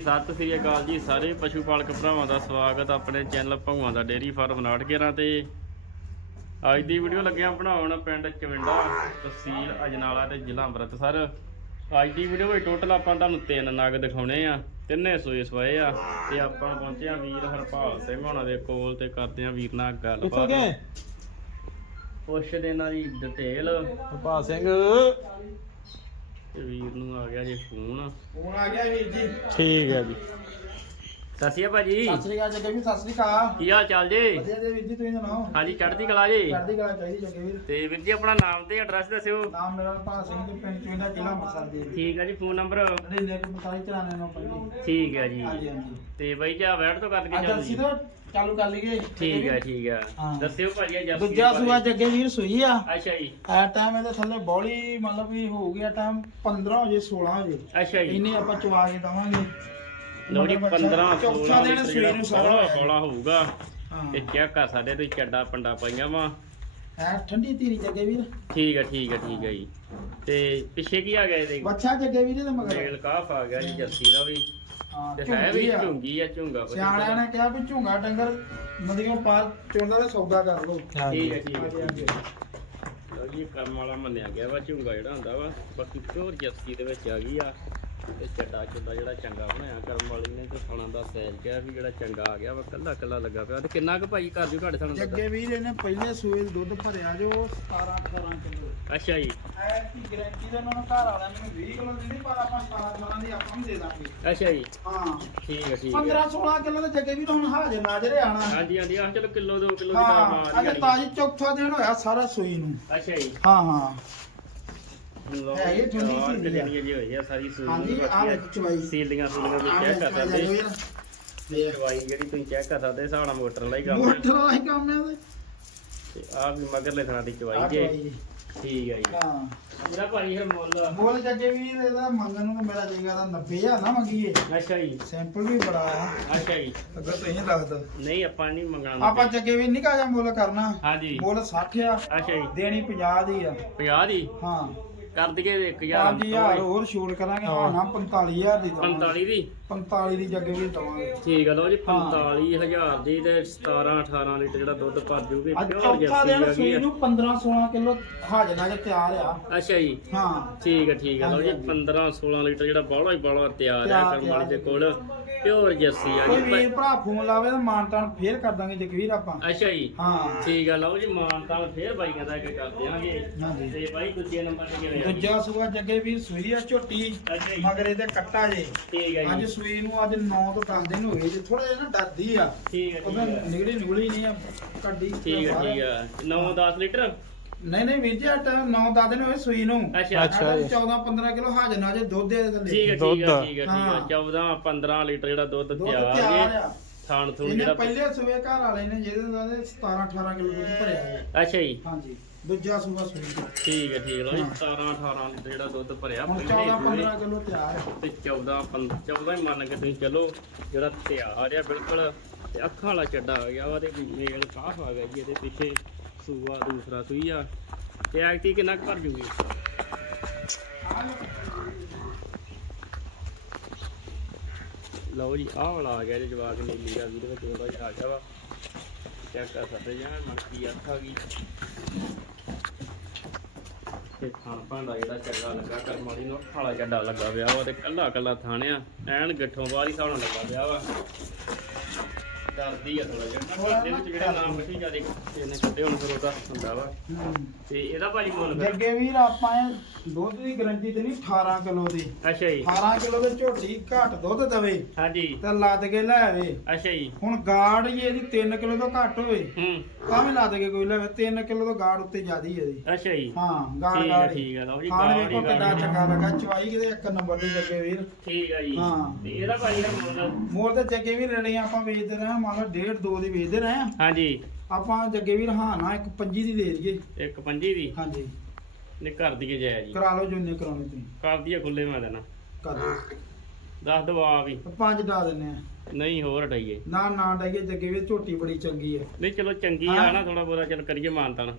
ਸਤਿ ਸ੍ਰੀ ਅਕਾਲ ਜੀ ਸਾਰੇ ਪਸ਼ੂ ਪਾਲਕ ਭਰਾਵਾਂ ਦਾ ਸਵਾਗਤ ਆਪਣੇ ਚੈਨਲ ਭੌਆਂ ਦਾ ਡੇਰੀ ਫਾਰਮ 911 ਤੇ। ਅੱਜ ਦੀ ਵੀਡੀਓ ਲੱਗਿਆ ਬਣਾਉਣ ਪਿੰਡ ਚਵਿੰਡਾ ਤਹਿਸੀਲ ਅਜਨਾਲਾ ਤੇ ਜ਼ਿਲ੍ਹਾ ਅੰਮ੍ਰਿਤਸਰ। ਅੱਜ ਦੀ ਵੀਡੀਓ ਵਿੱਚ ਟੋਟਲ ਆਪਾਂ ਤੁਹਾਨੂੰ ਤਿੰਨ ਨਗ ਦਿਖਾਉਣੇ ਆ ਤਿੰਨੇ ਸੋਏ ਸਵਾਏ ਆ ਤੇ ਆਪਾਂ ਪਹੁੰਚੇ ਆ ਵੀਰ ਹਰਪਾਲ ਸਿੰਘ ਹੋਣਾ ਦੇ ਕੋਲ ਤੇ ਕਰਦੇ ਆ ਵੀਰ ਨਾਲ ਗੱਲਬਾਤ। ਪੁੱਛਦੇ ਇਹਨਾਂ ਦੀ ਡਿਟੇਲ। ਹਰਪਾਲ ਸਿੰਘ। ਤੇ ਵੀਰ ਨੂੰ ਆ ਗਿਆ ਜੀ ਫੋਨ। ਫੋਨ ਆ ਗਿਆ ਵੀਰ ਜੀ। ਠੀਕ ਹੈ ਜੀ। ਸਤਿ ਸ਼੍ਰੀ ਅਕਾਲ ਭਾਜੀ। ਸਤਿ ਸ੍ਰੀ ਅਕਾਲ ਜੱਗੇ ਵੀਰ ਸਤਿ ਸ੍ਰੀ ਅਕਾਲ। ਕੀ ਹਾਲ ਚਾਲ ਜੀ? ਵਧੀਆ ਦੇ ਵੀਰ ਜੀ ਤੁਸੀਂ ਸੁਣਾਓ? ਹਾਂਜੀ ਚੜ੍ਹਦੀ ਕਲਾ ਜੀ। ਚੜ੍ਹਦੀ ਕਲਾ ਚਾਹੀਦੀ ਜੱਗੇ ਵੀਰ। ਤੇ ਵੀਰ ਜੀ ਆਪਣਾ ਨਾਮ ਤੇ ਐਡਰੈਸ ਦੱਸਿਓ। ਨਾਮ ਮੇਰਾ ਹਰਪਾਲ ਸਿੰਘ ਤੇ ਪਿੰਡ ਚੁੰਡਾ ਜ਼ਿਲ੍ਹਾ ਅੰਮ੍ਰਿਤਸਰ ਜੀ। ਠੀਕ ਹੈ ਜੀ ਫੋਨ ਨੰਬਰ? 9945 ਠੀਕ ਹੈ ਜੀ। ਹਾਂਜੀ ਹਾਂਜੀ। ਤੇ ਬਾਈ ਜੀ ਆ ਵੈਟ ਤੋਂ ਕੱਟ ਕੇ ਅੱਜ ਚੱਲ ਜੀ ਚਾਲੂ ਕਰ ਲਈਏ। ਠੀਕ ਹੈ ਠੀਕ ਹੈ। ਦੱਸਿਓ ਭਾਜੀ ਅੱਜ ਦੂਜਾ ਸੂਆ ਜੱਗੇ ਵੀਰ ਸੂਈ ਆ। ਅੱਛਾ ਜੀ। ਐ ਟਾਈਮ ਇਹਦੇ ਥੱਲੇ ਬੋਲੀ ਮਤਲਬ ਵੀ ਹੋ ਗਿਆ ਟਾਈਮ 15 ਹੋ ਜੇ 16 ਹੋ ਜੇ ਅੱਛਾ ਜੀ। ਇੰਨੇ ਆਪਾਂ ਚਵਾ ਕੇ ਦਵਾਂਗੇ। ਲਓ ਜੀ 15 ਚੌਥਾ ਦਿਨ ਸੂਈ ਨੂੰ ਸਾਰਾ। ਬੋਲਾ ਬੋਲਾ ਹੋਊਗਾ। ਹਾਂ। ਤੇ ਚੈੱਕ ਕਰ ਸਾਡੇ ਤੁਸੀਂ ਚੱਡਾ ਪੰਡਾ ਪਾਈਆਂ ਵਾ। ਐ ਠੰਡੀ ਧੀਰੀ ਜੱਗੇ ਵੀਰ। ਠੀਕ ਹੈ ਠੀਕ ਹੈ ਠੀਕ ਹੈ ਜੀ। ਤੇ ਪਿੱਛੇ ਕੀ ਆ ਗਿਆ ਇਹਦੇ? ਬੱਚਾ ਜੱਗੇ ਵੀਰ ਦੇ ਮਗਰ। ਮੇਲ ਕਾਫ ਆ ਗਿਆ ਜੀ ਜੱਸੀ ਦਾ ਵੀ। ਹਾਂ ਤੇ ਹੈ ਵੀ ਝੁੰਗੀ ਆ। ਝੁੰਗੀ ਆ ਝੁੰਗਾ ਵਧੀਆ। ਸਿਆਣਿਆਂ ਨੇ ਕਿਹਾ ਵੀ ਝੁੰਗਾ ਡੰਗਰ ਨਦੀਆਂ ਪਾਰ ਚੋਂਦਾ ਤੇ ਸੌਦਾ ਕਰ ਲੋ ਠੀਕ ਹੈ ਠੀਕ ਹਾਂਜੀ, ਹੈ ਹਾਂਜੀ। ਲਓ ਜੀ ਕਰਮ ਵਾਲਾ ਮੰਨਿਆ ਗਿਆ ਵਾ ਝੁੰਗਾ ਜਿਹੜਾ ਹੁੰਦਾ ਵਾ। ਬਾਕੀ ਪਿਓਰ ਜੱਸੀ ਦੇ ਵਿੱਚ ਆ ਗਈ ਆ। ਤੇ ਚੱਡਾ ਚੁੱਡਾ ਜਿਹੜਾ ਚੰਗਾ ਬਣਾਇਆ ਕਰਮ ਵਾਲੀ ਨੇ ਤੇ ਖਾਣਾ ਦਾ ਸਾਈਜ਼ ਕਿਹਾ ਵੀ ਜਿਹੜਾ ਚੰਗਾ ਆ ਗਿਆ ਵਾ ਕੱਲਾ ਕੱਲਾ ਲੱਗਾ ਪਿਆ। ਤੇ ਕਿੰਨਾ ਕੁ ਭਾਈ ਕਰ ਦਿਓ ਤੁਹਾਡੇ ਸਾਨੂੰ ਜੱਗੇ ਵੀਰ ਇਹਨੇ ਪਹਿਲੇ ਸੂਏ ਦਾ ਦੁੱਧ ਭਰਿਆ ਜੋ 17 18 ਕਿਲੋ। ਅੱਛਾ ਜੀ। ਐ ਕੀ ਗਰੰਟੀ ਦਾ ਉਹਨਾਂ ਨੂੰ ਘਰ ਵਾਲਿਆਂ ਨੇ 20 ਕਿਲੋ ਦਿੰਦੀ ਪਰ ਆਪਾਂ 17 18 ਦੀ ਆਪਾਂ ਨੂੰ ਦੇ ਦਾਂਗੇ। ਅੱਛਾ ਜੀ। ਹਾਂ। ਠੀਕ ਹੈ ਠੀਕ ਹੈ। 15 16 ਕਿਲੋ ਦੇ ਜੱਗੇ ਵੀਰ ਹੁਣ ਹਾਜ਼ਰ ਨਾਜ਼ਰ ਆਣਾ ਹਾਂਜੀ ਹਾਂਜੀ ਆ ਚਲੋ ਕਿਲੋ 2 ਕਿਲੋ ਦੀ ਤਾਂ ਮਾਰ ਅਜੇ ਤਾਜੀ ਚੌਥਾ ਦਿਨ ਹੋਇਆ ਸਾਰਾ ਸੂਈ ਨੂੰ। ਅੱਛਾ ਜੀ। ਹਾਂ ਹਾਂ। ਹੈ ਇਹ ਆ। ਕਿੱਲੀਆਂ ਜੀ ਹੋਈ ਆ। ਸਾਰੀ ਸੂਈ ਹਾਂਜੀ ਆ ਵੇਖ ਚਵਾਈ ਸੀਲੀਆਂ ਸੂਲੀਆਂ ਤੁਸੀਂ ਆ ਚੈੱਕ ਵੇਖ ਕਰ ਚਵਾਈ ਸਕਦੇ। ਵੀਰ ਦੇਖ। ਦਵਾਈ ਜਿਹੜੀ ਤੁਸੀਂ ਚੈੱਕ ਕਰ ਸਕਦੇ ਹਿਸਾਬ ਨਾਲ ਮੋਟਰ ਵਾਲਾ ਹੀ ਕੰਮ ਹੈ। ਮੋਟਰ ਵਾਲਾ ਹੀ ਕੰਮ ਹੈ ਉਹਦੇ। ਤੇ ਆ ਵੀ ਮਗਰਲੇ ਥਾਂ ਦੀ ਚਵਾਈ ਜੇ। ਠੀਕ ਹੈ ਜੀ। ਹਾਂ। ਜਿਹੜਾ ਭਾਈ ਫਿਰ ਮੁੱਲ ਬੋਲ ਜੱਗੇ ਵੀਰ ਇਹਦਾ ਮੰਗਣ ਨੂੰ ਤਾਂ ਮੇਰਾ ਜੀਗਾ ਦਾ 90000 ਨਾ ਮੰਗੀਏ। ਅੱਛਾ ਜੀ। ਸੈਂਪਲ ਵੀ ਬੜਾ ਆ। ਅੱਛਾ ਜੀ। ਅਗਰ ਤੁਸੀਂ ਦੱਸ ਦੋ। ਨਹੀਂ ਆਪਾਂ ਨਹੀਂ ਮੰਗਣਾ। ਆਪਾਂ ਜੱਗੇ ਵੀਰ ਨਿਕਾ ਜਾ ਮੁੱਲ ਕਰਨਾ। ਹਾਂਜੀ। ਮੁੱਲ 60 ਆ। ਅੱਛਾ ਜੀ। ਦੇਣੀ 50 ਦੀ ਆ। 50 ਦੀ? ਹਾਂ। ਕਰ ਦਈਏ 1000 5000 ਹੋਰ ਛੋੜ ਕਰਾਂਗੇ। ਹਾਂ ਨਾ 45000 ਦੀ ਦਵਾਂਗੇ। 45 ਦੀ? 45 ਦੀ ਜੱਗੇ ਵੀਰ ਦਵਾਂਗੇ। ਠੀਕ ਹੈ ਲਓ ਜੀ ਹਾਂ। 45000 ਦੀ ਤੇ 17 18 ਲੀਟਰ ਜਿਹੜਾ ਦੁੱਧ ਭਰ ਜੂਗੀ ਪਿਓਰ ਜਰਸੀ ਦਿਨ ਆ ਸੂਈ ਨੂੰ 15 16 ਕਿਲੋ ਹਾਜ਼ਨਾ ਜੇ ਤਿਆਰ ਆ। ਅੱਛਾ ਜੀ। ਹਾਂ। ਠੀਕ ਹੈ ਠੀਕ ਹੈ ਲਓ ਜੀ ਹਾਂਜੀ, 15 16 ਲੀਟਰ ਜਿਹੜਾ ਬਾਹਲਾ ਹੀ ਬਾਹਲਾ ਤਿਆਰ ਆ ਕਰਮ ਵਾਲੀ ਦੇ। ਕੋਲ। ਪਿਓਰ ਜਰਸੀ ਆ ਕੋਈ ਜੀ ਵੀਰ ਭਰਾ ਫੋਨ ਲਾਵੇ ਤਾਂ ਮਾਨਤਾਨ ਫੇਰ ਕਰ ਦਾਂਗੇ ਜਗਵੀਰ ਆਪਾਂ। ਅੱਛਾ ਜੀ। ਹਾਂ। ਠੀਕ ਆ ਲਓ ਜੀ ਮਾਨ ਤਾਂ ਫੇਰ ਬਾਈਆਂ ਦਾ ਇੱਕ ਕਰ ਦਿਆਂਗੇ। ਹਾਂਜੀ। ਤੇ ਬਾਈ ਦੂਜੇ ਨੰਬਰ ਤੇ ਕਿਵੇਂ ਆ? ਦੂਜਾ ਸੂਆ ਜੱਗੇ ਵੀਰ ਸੂਈ ਆ ਝੋਟੀ ਅੱਛਾ ਜੀ। ਮਗਰ ਇਹਦੇ ਕੱਟਾ ਜੇ। ਠੀਕ ਹੈ ਅੱਜ ਜੀ ਸੂਈ ਨੂੰ ਅੱਜ 9 ਤੋਂ 10 ਦਿਨ ਹੋਏ ਜੇ ਥੋੜਾ ਜਿਹਾ ਨਾ ਡਰਦੀ ਆ। ਠੀਕ ਹੈ ਉਹਦਾ ਠੀਕ ਨਿਗੜੀ ਨਿਗੜੀ ਨਹੀਂ ਆ ਕੱਢੀ। ਠੀਕ ਹੈ ਠੀਕ ਹੈ 9 10 ਲੀਟਰ? ਨਹੀਂ ਨਹੀਂ ਵੀਰ ਜੀ ਆਟਾ 9 10 ਦਿਨ ਹੋਏ ਸੂਈ ਨੂੰ। ਅੱਛਾ। ਅੱਛਾ 14 15 ਕਿਲੋ ਹਾਜ਼ਰ ਨਾ ਜੇ ਦੁੱਧ ਦੇ ਥੱਲੇ ਠੀਕ ਹੈ ਠੀਕ ਹੈ ਠੀਕ ਹੈ ਠੀਕ ਹਾਂ। ਹੈ। 14 15 ਲੀਟਰ ਜਿਹੜਾ ਦੁੱਧ ਤਿਆਰ ਆ ਥਾਣ ਥੂਣ ਜਿਹੜਾ ਪਹਿਲੇ ਸੂਏ ਘਰ ਵਾਲੇ ਨੇ ਜਿਹਦੇ ਨਾਲ 17 18 ਕਿਲੋ ਦੁੱਧ ਭਰਿਆ ਹੈ ਅੱਛਾ ਜੀ। ਹਾਂਜੀ। ਦੂਜਾ ਸੂਆ ਸੂਈ। ਠੀਕ ਹੈ ਠੀਕ ਹੈ ਲਓ ਜੀ ਹਾਂ। 17 18 ਲੀਟਰ ਜਿਹੜਾ ਦੁੱਧ ਭਰਿਆ ਪਹਿਲੇ 14 ਸੂਏ। 15 ਕਿਲੋ ਤਿਆਰ ਹੈ ਤੇ 14 15 14 ਹੀ ਮੰਨ ਕੇ ਤੁਸੀਂ ਚੱਲੋ ਜਿਹੜਾ ਤਿਆਰ ਆ ਬਿਲਕੁਲ। ਤੇ ਅੱਖਾਂ ਵਾਲਾ ਚੱਡਾ ਆ ਗਿਆ ਵਾ ਤੇ ਮੇਲ ਕਾਫ ਆ ਗਿਆ ਜੀ ਇਹਦੇ ਪਿੱਛੇ। ਸੂਆ, ਦੂਸਰਾ ਸੂਈ ਆ ਤੇ ਐਕਟੀ ਕਿੰਨਾ ਕੁ ਭਰ ਜੂਗੀ? ਲਓ ਜੀ, ਆਹ ਵਾਲਾ ਆ ਗਿਆ ਜੀ ਜਵਾਕ ਨੀਲੀ ਦਾ ਵੀਡੀਓ ਵਿੱਚ ਉਹਦਾ ਜਿਹਾ ਆ ਗਿਆ ਵਾ। ਚੈੱਕ ਕਰ ਸਕਦੇ ਜਾਂ ਮਣਕੀ ਅੱਖ ਆ ਗਈ ਤੇ ਖਾਣ ਭਾਂਡਾ ਜਿਹੜਾ ਚੰਗਾ ਲੱਗਾ ਕਰਮ ਨੂੰ ਅੱਖਾਂ ਚੱਡਾ ਲੱਗਾ ਪਿਆ ਵਾ ਤੇ ਕੱਲਾ ਕੱਲਾ ਥਾਣਿਆ। ਐਨ ਗੱਠੋਂ ਬਾਹਰ ਹੀ ਸਾਉਣ ਲੱਗਾ ਪਿਆ ਵਾ। ਡਰਦੀ ਆ ਥੋੜਾ ਜਿਹਾ। ਨਾ ਪਰ ਦੇ ਵਿੱਚ ਜਿਹੜੇ ਨਾਮ ਕੱਢੀ ਜਾਂਦੇ ਇਹਨੇ ਕੱਢੇ ਹੁਣ ਫਿਰ ਉਹਦਾ ਹੁੰਦਾ ਵਾ। ਤੇ ਇਹਦਾ ਭਾਜੀ ਮੁੱਲ ਫਿਰ? ਜੱਗੇ ਵੀਰ ਆਪਾਂ ਇਹ ਦੁੱਧ ਦੀ ਗਰੰਟੀ ਤੇ ਨਹੀਂ 18 ਕਿਲੋ ਦੀ। ਅੱਛਾ ਜੀ। 18 ਕਿਲੋ ਦੇ ਝੋਟੀ ਘੱਟ ਦੁੱਧ ਦਵੇ ਹਾਂਜੀ। ਤਾਂ ਲੱਦ ਕੇ ਲੈ ਆਵੇ। ਅੱਛਾ ਜੀ। ਹੁਣ ਗਾੜ ਜੇ ਇਹਦੀ 3 ਕਿਲੋ ਤੋਂ ਘੱਟ ਹੋਵੇ ਹੂੰ। ਤਾਂ ਵੀ ਲੱਦ ਕੇ ਕੋਈ ਲੈਵੇ 3 ਕਿਲੋ ਤੋਂ ਗਾੜ ਉੱਤੇ ਜ਼ਿਆਦੀ ਇਹਦੀ। ਅੱਛਾ ਜੀ। ਹਾਂ ਗਾੜ ਗਾੜ ਠੀਕ ਆ ਲਓ ਜੀ ਗਾੜੀ ਵੇਖੋ ਕਿੰਨਾ। ਚੰਗਾ ਲੱਗਾ ਚਵਾਈ ਕਿਤੇ ਇੱਕ ਨੰਬਰ ਦੀ ਜੱਗੇ ਵੀਰ। ਠੀਕ ਆ ਜੀ। ਹਾਂ। ਤੇ ਇਹਦਾ ਭਾਜੀ ਫਿਰ ਮੁੱਲ? ਮੋਰ ਤੇ ਜੱਗੇ ਵੀਰ ਰੜੀਆਂ ਆਪਾਂ ਵੇਚਦੇ ਰਹੇ ਹਾਂ ਮੰਨ ਲਓ 1.5 2 ਦੀ ਵੇਚਦੇ ਰਹੇ ਹਾਂ ਹਾਂਜੀ। ਆਪਾਂ ਜੱਗੇ ਵੀਰ ਹਾਂ ਨਾ ਇੱਕ ਪੰਜੀ ਦੀ ਦੇ ਦਈਏ। ਇੱਕ ਪੰਜੀ ਦੀ? ਹਾਂਜੀ। ਨੇ ਕਰ ਦਈਏ ਜਾਇਆ ਜੀ। ਕਰਾ ਲਓ ਜਿੰਨੇ ਕਰਾਉਣੇ ਤੁਸੀਂ। ਕਰ ਦਈਏ ਖੁੱਲੇ ਮੈਂ ਦੇਣਾ ਕਰ ਦਿਓ ਦੱਸ ਦਵਾ ਆ ਵੀ ਪੰਜ ਡਾ ਦਿੰਨੇ ਆ। ਨਹੀਂ ਹੋਰ ਹਟਾਈਏ। ਨਾ ਨਾ ਡਾਈਏ ਜੱਗੇ ਵੀਰ ਝੋਟੀ ਬੜੀ ਚੰਗੀ ਹੈ ਨਹੀਂ ਚਲੋ ਚੰਗੀ ਆ। ਨਾ ਥੋੜਾ ਬੋਰਾ ਚੱਲ ਕਰੀਏ ਮਾਨਤਾਨ।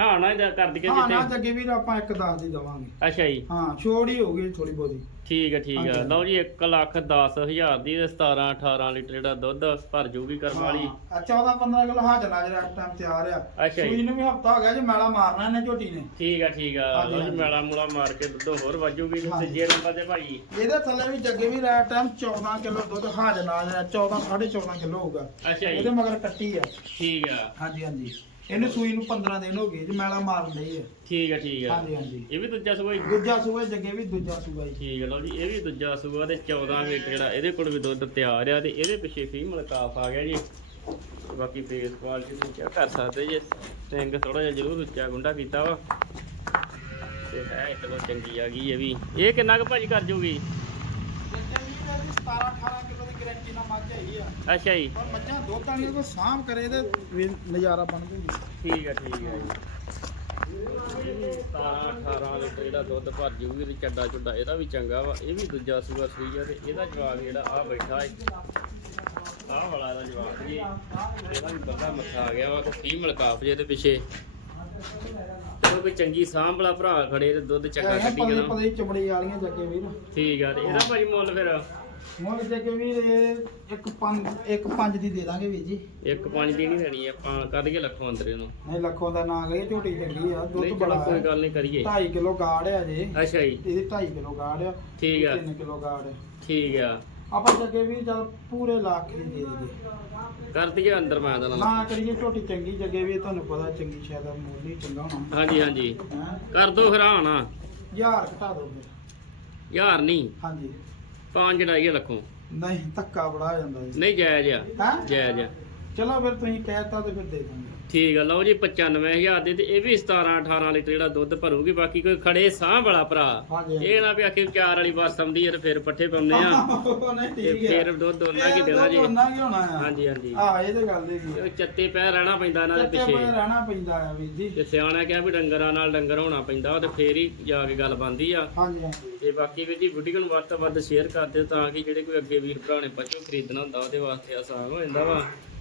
ਹਾਂ ਨਾ ਇਹਦਾ ਕਰ ਦਈਏ ਹਾਂ ਨਾ ਜਿੱਤੇ ਜੱਗੇ ਵੀਰ ਆਪਾਂ ਇੱਕ ਦੱਸ ਦੀ ਦਵਾਂਗੇ। ਅੱਛਾ ਜੀ। ਹਾਂ ਛੋੜ ਹੀ ਹੋਊਗੀ ਥੋੜੀ ਬਹੁਤੀ। ਠੀਕ ਹੈ ਠੀਕ ਹੈ ਹਾਂਜੀ। ਲਓ ਜੀ 1 ਲੱਖ 10 ਹਜ਼ਾਰ ਦੀ ਤੇ 17 18 ਲੀਟਰ ਜਿਹੜਾ ਦੁੱਧ ਭਰ ਜੂਗੀ ਕਰਮ ਵਾਲੀ। ਆ 14 15 ਕਿਲੋ ਹਾਜ਼ਰ ਆ ਜਿਹੜਾ ਇਸ ਟਾਈਮ ਤਿਆਰ ਆ। ਅੱਛਾ ਜੀ। ਸੂਈ ਨੂੰ ਵੀ ਹਫਤਾ ਹੋ ਗਿਆ ਜੇ ਮੈਲਾ ਮਾਰਨਾ ਇਹਨੇ ਝੋਟੀ ਨੇ। ਠੀਕ ਆ ਠੀਕ ਆ। ਹਾਂਜੀ, ਲਓ ਜੀ ਹਾਂਜੀ। ਮੈਲਾ ਮੂਲਾ ਮਾਰ ਕੇ ਦੁੱਧ ਹੋਰ ਵਾਜੂਗੀ ਤੇ ਹਾਂਜੀ। ਤੀਜੇ ਨੰਬਰ ਤੇ ਭਾਈ। ਇਹਦੇ ਥੱਲੇ ਵੀ ਜੱਗੇ ਵੀ ਰਾਤ ਟਾਈਮ 14 ਕਿਲੋ ਦੁੱਧ ਹਾਜ਼ਰ ਆ ਜਿਹੜਾ 14 14.5 ਕਿਲੋ ਹੋਊਗਾ। ਅੱਛਾ ਇਹਦੇ ਜੀ ਮਗਰ ਕੱਟੀ ਆ। ਠੀਕ ਆ। ਹਾਂਜੀ ਹਾਂਜੀ। ਇਹਨੂੰ ਸੂਈ ਨੂੰ 15 ਦਿਨ ਹੋ ਗਏ ਜੇ ਮੈਲਾ ਮਾਰਨ ਲਈ ਹੈ ਠੀਕ ਆ ਠੀਕ ਆ। ਹਾਂਜੀ ਹਾਂਜੀ। ਇਹ ਵੀ ਦੂਜਾ ਸੂਆ ਹੀ? ਦੂਜਾ ਸੂਆ ਜੱਗੇ ਵੀ ਦੂਜਾ ਸੂਆ ਜੀ ਠੀਕ ਆ ਲਓ ਜੀ ਇਹ ਵੀ ਦੂਜਾ ਸੂਆ ਤੇ 14 ਲੀਟਰ ਜਿਹੜਾ ਇਹਦੇ ਕੋਲ ਵੀ ਦੁੱਧ ਤਿਆਰ ਆ ਤੇ ਇਹਦੇ ਪਿੱਛੇ ਫੀਮੇਲ ਕਾਫ ਆ ਗਿਆ ਜੀ। ਬਾਕੀ ਫੇਸ ਕੁਆਲਿਟੀ ਤੁਸੀਂ ਚੈੱਕ ਕਰ ਸਕਦੇ ਜੇ। ਸਟਿੰਗ ਥੋੜਾ ਜਿਹਾ ਜ਼ਰੂਰ ਉੱਚਾ ਗੁੰਡਾ ਕੀਤਾ ਵਾ। ਤੇ ਹੈ ਇੱਕ ਚੰਗੀ ਆ ਗਈ ਇਹ ਵੀ। ਇਹ ਕਿੰਨਾ ਕੁ ਭਾਜੀ ਕਰ ਜੂਗੀ? ਜੱਗੇ ਵੀ ਇਹਦੀ 17 18 ਕਿਲੋ ਹੈਗੀ ਆ ਅੱਛਾ ਜੀ। ਪਰ ਮੱਝਾਂ ਦੁੱਧ ਵਾਲੀਆਂ ਕੋਈ ਸਾਂਭ ਕਰੇ ਤੇ ਵੀ ਨਜ਼ਾਰਾ ਬਣ ਜੂਗੀ ਠੀਕ ਆ ਠੀਕ ਆ ਜੀ। 17 18 ਲੀਟਰ ਜਿਹੜਾ ਦੁੱਧ ਭਰ ਜੂਗੀ ਤੇ ਚੱਡਾ ਚੁੱਡਾ ਇਹਦਾ ਵੀ ਚੰਗਾ ਵਾ ਇਹ ਵੀ ਦੂਜਾ ਸੂਆ ਸੂਈ ਆ ਤੇ ਇਹਦਾ ਜਵਾਬ ਜਿਹੜਾ ਆ ਬੈਠਾ ਹੈ ਆਹ ਵਾਲਾ ਇਹਦਾ ਜਵਾਬ ਜੀ ਇਹਦਾ ਵੀ ਬੰਦਾ ਮੱਥਾ ਆ ਗਿਆ ਵਾ ਕੋਈ ਫੀਮੇਲ ਕਾਫ ਜੇ ਦੇ ਪਿੱਛੇ। ਤੇ ਕੋਈ ਚੰਗੀ ਸਾਂਭ ਵਾਲਾ ਭਰਾ ਖੜੇ ਤੇ ਦੁੱਧ ਚੰਗਾ ਕੱਢੀ ਚਮੜੀ ਵਾਲੀਆਂ ਵੀਰ। ਠੀਕ ਆ ਤੇ ਇਹਦਾ ਭਾਜੀ ਮੁੱਲ ਫਿਰ? ਮੁੱਲ ਜੱਗੇ ਵੀਰ ਇਹ ਇੱਕ ਪੰਜ ਇੱਕ ਪੰਜ ਦੀ ਦੇ ਦਾਂਗੇ ਵੀਰ ਜੀ। ਇੱਕ ਪੰਜ ਦੀ ਨਹੀਂ ਦੇਣੀ ਆਪਾਂ ਕੱਢ ਕੇ ਲੱਖੋਂ ਅੰਦਰ ਇਹਨੂੰ ਨਹੀਂ ਲੱਖੋਂ ਦਾ ਨਾਂ ਗਈ ਝੋਟੀ ਚੰਗੀ ਆ ਦੁੱਧ ਨਹੀਂ ਬੜਾ ਚਲੋ ਕੋਈ ਗੱਲ ਨਹੀਂ ਕਰੀਏ। 2.5 ਕਿਲੋ ਗਾੜ ਆ ਜੇ। ਅੱਛਾ ਜੀ। ਇਹਦੀ 2.5 ਕਿਲੋ ਗਾੜ ਆ ਠੀਕ ਆ। 3 ਕਿਲੋ ਗਾੜ ਆ। ਠੀਕ ਆ। ਆਪਾਂ ਜੱਗੇ ਵੀਰ ਚੱਲ ਪੂਰੇ ਲੱਖ ਦੀ ਦੇ ਦੇਈਏ। ਕਰ ਦਈਏ ਅੰਦਰ ਮੈਂ ਦਾ ਨਾ ਕਰੀਏ ਝੋਟੀ ਚੰਗੀ ਜੱਗੇ ਵੀਰ ਤੁਹਾਨੂੰ ਪਤਾ ਚੰਗੀ ਸ਼ਾਇਦ ਮੁੱਲ ਹੀ ਚੰਗਾ ਹੋਣਾ। ਹਾਂਜੀ ਹਾਂਜੀ। ਕਰ ਦੋ ਫਿਰ ਯਾਰ ਘਟਾ ਦੋ ਫਿਰ। ਯਾਰ ਨਹੀਂ। ਹਾਂਜੀ। ਪੰਜ ਡਾਈਏ ਰੱਖੋ। ਨਹੀਂ ਧੱਕਾ ਬੜਾ ਹੋ ਜਾਂਦਾ ਜੀ। ਨਹੀਂ ਜਾਇਜ਼ ਆ। ਹੈ? ਜਾਇਜ਼ ਆ। ਚਲੋ ਫਿਰ ਤੁਸੀਂ ਕਹਿਤਾ ਤੇ ਫਿਰ ਦੇ ਦਾਂਗੇ। ਠੀਕ ਆ ਲਓ ਜੀ 95000 ਦੇ ਤੇ ਇਹ ਵੀ 17 18 ਲੀਟਰ ਜਿਹੜਾ ਦੁੱਧ ਭਰੂਗੀ ਬਾਕੀ ਕੋਈ ਖੜੇ ਸਾਹ ਵਾਲਾ ਭਰਾ। ਹਾਂਜੀ। ਇਹ ਨਾ ਵੀ ਆਖੇ ਚਾਰ ਵਾਲੀ ਬੱਸ ਆਉਂਦੀ ਆ ਤੇ ਫਿਰ ਪੱਠੇ ਪਾਉਂਦੇ ਆ। ਨਹੀਂ ਤੇ ਠੀਕ ਹੈ ਫਿਰ ਦੁੱਧ ਉਹਨਾਂ ਕੀ ਦੇਣਾ ਜੀ। ਉਹਨਾਂ ਕੀ ਹੋਣਾ ਆ। ਹਾਂਜੀ ਹਾਂਜੀ। ਆ ਇਹ ਤੇ ਗੱਲ ਹੈਗੀ ਉਹ ਚੱਤੇ ਪੈ ਰਹਿਣਾ ਪੈਂਦਾ ਇਹਨਾਂ ਦੇ ਚੱਤੇ ਪਿੱਛੇ। ਰਹਿਣਾ ਪੈਂਦਾ ਆ ਵੀਰ ਜੀ। ਤੇ ਸਿਆਣਾ ਕਿਹਾ ਵੀ ਡੰਗਰਾਂ ਨਾਲ ਡੰਗਰ ਹੋਣਾ ਪੈਂਦਾ ਤੇ ਫੇਰ ਹੀ ਜਾ ਕੇ ਗੱਲ ਬਣਦੀ ਆ। ਹਾਂਜੀ ਹਾਂਜੀ। ਤੇ ਬਾਕੀ ਵੀ ਜੀ ਵੀਡੀਓ ਨੂੰ ਵੱਧ ਤੋਂ ਵੱਧ ਸ਼ੇਅਰ ਕਰ ਦਿਓ ਤਾਂ ਕਿ ਜਿਹੜੇ ਕੋਈ ਅੱਗੇ ਵੀਰ ਭਰਾ ਨੇ ਪਸ਼ੂ ਖਰੀਦਣਾ ਹੁੰਦਾ ਉਹਦੇ ਵਾਸਤੇ ਆਸਾਨ ਹੋ ਜਾਂਦਾ ਵਾ।